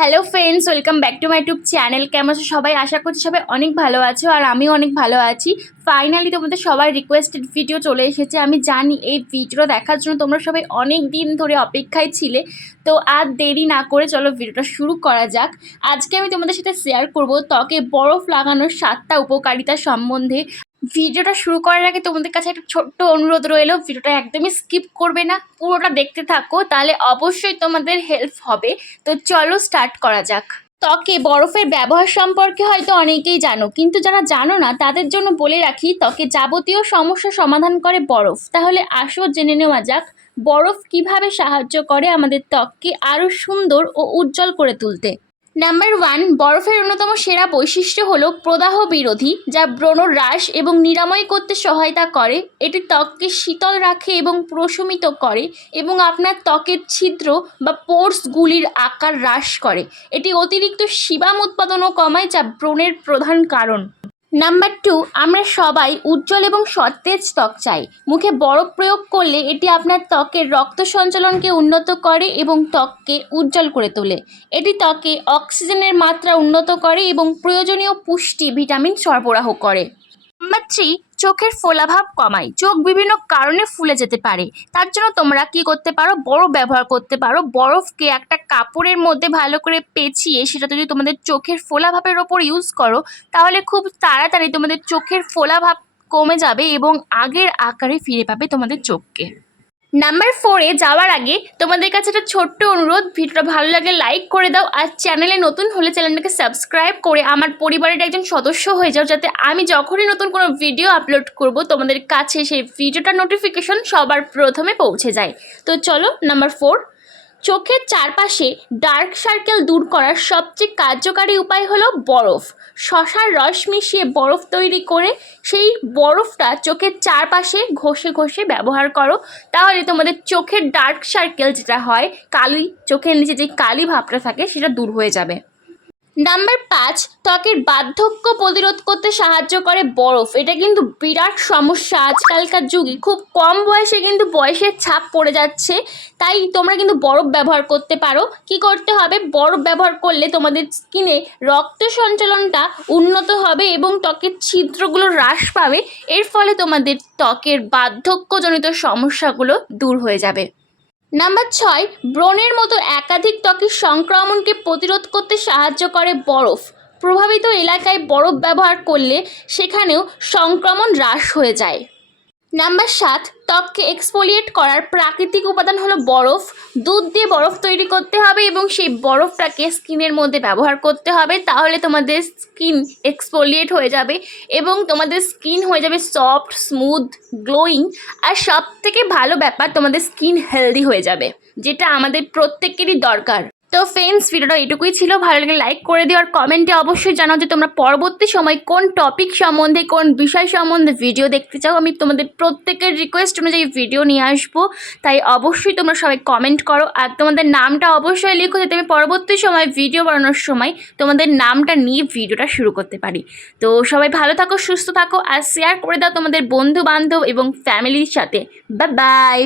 Hello friends welcome back to my YouTube channel কেমন আছো সবাই? আশা করছি সবাই অনেক ভালো আছো আর আমিও অনেক ভালো আছি। ফাইনালি তোমাদের সবার রিকোয়েস্টেড ভিডিও চলে এসেছে। আমি জানি এই ভিডিও দেখার জন্য তোমরা সবাই অনেক দিন ধরে অপেক্ষায় ছিলে। তো আর দেরি না করে চলো ভিডিওটা শুরু করা যাক। আজকে আমি তোমাদের সাথে শেয়ার করব ত্বকে বরফ লাগানোর সাতটা উপকারিতা সম্বন্ধে। ভিডিওটা শুরু করার আগে তোমাদের কাছে একটা ছোট্ট অনুরোধ রইল, ভিডিওটা একদমই স্কিপ করবে না, পুরোটা দেখতে থাকো, তাহলে অবশ্যই তোমাদের হেল্প হবে। তো চলো স্টার্ট করা যাক। ত্বকে বরফের ব্যবহার সম্পর্কে হয়তো অনেকেই জানো, কিন্তু যারা জানো না, তাদের জন্য বলে রাখি, ত্বকে যাবতীয় সমস্যা সমাধান করে বরফ। তাহলে আসো জেনে নেওয়া যাক, বরফ কীভাবে সাহায্য করে আমাদের ত্বককে আরও সুন্দর ও উজ্জ্বল করে তুলতে। নাম্বার ওয়ান বরফের অন্যতম সেরা বৈশিষ্ট্য হল প্রদাহ বিরোধী, যা ব্রণ হ্রাস এবং নিরাময় করতে সহায়তা করে। এটি ত্বককে শীতল রাখে এবং প্রশমিত করে এবং আপনার ত্বকের ছিদ্র বা পোর্সগুলির আকার হ্রাস করে। এটি অতিরিক্ত শিবাম উৎপাদনও কমায়, যা ব্রণের প্রধান কারণ। নাম্বার টু আমরা সবাই উজ্জ্বল এবং সতেজ ত্বক চাই। মুখে বরফ প্রয়োগ করলে এটি আপনার ত্বকের রক্ত সঞ্চালনকে উন্নত করে এবং ত্বককে উজ্জ্বল করে তোলে। এটি ত্বকে অক্সিজেনের মাত্রা উন্নত করে এবং প্রয়োজনীয় পুষ্টি, ভিটামিন সরবরাহ করে। নাম্বার থ্রি চোখের ফোলাভাব কমায়। চোখ বিভিন্ন কারণে ফুলে যেতে পারে। তার জন্য তোমরা কি করতে পারো? বরফ ব্যবহার করতে পারো। বরফকে একটা কাপড়ের মধ্যে ভালো করে পেঁচিয়ে সেটা যদি তোমাদের চোখের ফোলাভাবের ওপর ইউজ করো, তাহলে খুব তাড়াতাড়ি তোমাদের চোখের ফোলাভাব কমে যাবে এবং আগের আকারে ফিরে পাবে তোমাদের চোখকে। নাম্বার ফোরে যাওয়ার আগে তোমাদের কাছে একটা ছোট্ট অনুরোধ, ভিডিওটা ভালো লাগলে লাইক করে দাও আর চ্যানেলে নতুন হলে চ্যানেলটাকে সাবস্ক্রাইব করে আমার পরিবারের একজন সদস্য হয়ে যাও যাতে আমি যখনই নতুন কোনো ভিডিও আপলোড করব, তোমাদের কাছে সেই ভিডিওটার নোটিফিকেশন সবার প্রথমে পৌঁছে যায়। তো চলো নাম্বার ফোর চোখের চারপাশে ডার্ক সার্কেল দূর করার সবচেয়ে কার্যকারী উপায় হলো বরফ। শশার রস মিশিয়ে বরফ তৈরি করে সেই বরফটা চোখের চারপাশে ঘষে ঘষে ব্যবহার করো। তাহলে তোমাদের চোখের ডার্ক সার্কেল যেটা হয়, কালি, চোখের নিচে যে কালি ভাবটা থাকে, সেটা দূর হয়ে যাবে। নাম্বার পাঁচ, ত্বকের বার্ধক্য প্রতিরোধ করতে সাহায্য করে বরফ। এটা কিন্তু বিরাট সমস্যা। আজকালকার যুগে খুব কম বয়সে কিন্তু বয়সের ছাপ পড়ে যাচ্ছে। তাই তোমরা কিন্তু বরফ ব্যবহার করতে পারো। কি করতে হবে? বরফ ব্যবহার করলে তোমাদের স্কিনে রক্ত সঞ্চালনটা উন্নত হবে এবং ত্বকের ছিদ্রগুলো হ্রাস পাবে। এর ফলে তোমাদের ত্বকের বার্ধক্যজনিত সমস্যাগুলো দূর হয়ে যাবে। নাম্বার ছয়, ব্রণের মতো একাধিক ত্বকের সংক্রমণকে প্রতিরোধ করতে সাহায্য করে বরফ। প্রভাবিত এলাকায় বরফ ব্যবহার করলে সেখানেও সংক্রমণ হ্রাস হয়ে যায়। নাম্বার সাত, ত্বককে এক্সফোলিয়েট করার প্রাকৃতিক উপাদান হলো বরফ। দুধ দিয়ে বরফ তৈরি করতে হবে এবং সেই বরফটাকে স্কিনের মধ্যে ব্যবহার করতে হবে, তাহলে তোমাদের স্কিন এক্সফোলিয়েট হয়ে যাবে এবং তোমাদের স্কিন হয়ে যাবে সফট স্মুথ গ্লোয়িং আর সব থেকে ভালো ব্যাপার তোমাদের স্কিন হেলদি হয়ে যাবে, যেটা আমাদের প্রত্যেকেরই দরকার। তো ফ্রেন্ডস ভিডিওটা এটুকুই ছিল। ভালো লাগে লাইক করে দিও আর কমেন্টে অবশ্যই জানাও যে তোমরা পরবর্তী সময় কোন টপিক সম্বন্ধে, কোন বিষয় সম্বন্ধে ভিডিও দেখতে চাও। আমি তোমাদের প্রত্যেকের রিকোয়েস্ট অনুযায়ী ভিডিও নিয়ে আসব। তাই অবশ্যই তোমরা সবাই কমেন্ট করো। আর তোমাদের নামটা অবশ্যই লিখো যাতে আমি পরবর্তী সময় ভিডিও বানানোর সময় তোমাদের নামটা নিয়ে ভিডিওটা শুরু করতে পারি। তো সবাই ভালো থাকো, সুস্থ থাকো আর শেয়ার করে দাও তোমাদের বন্ধু বান্ধব এবং ফ্যামিলির সাথে। বা বাই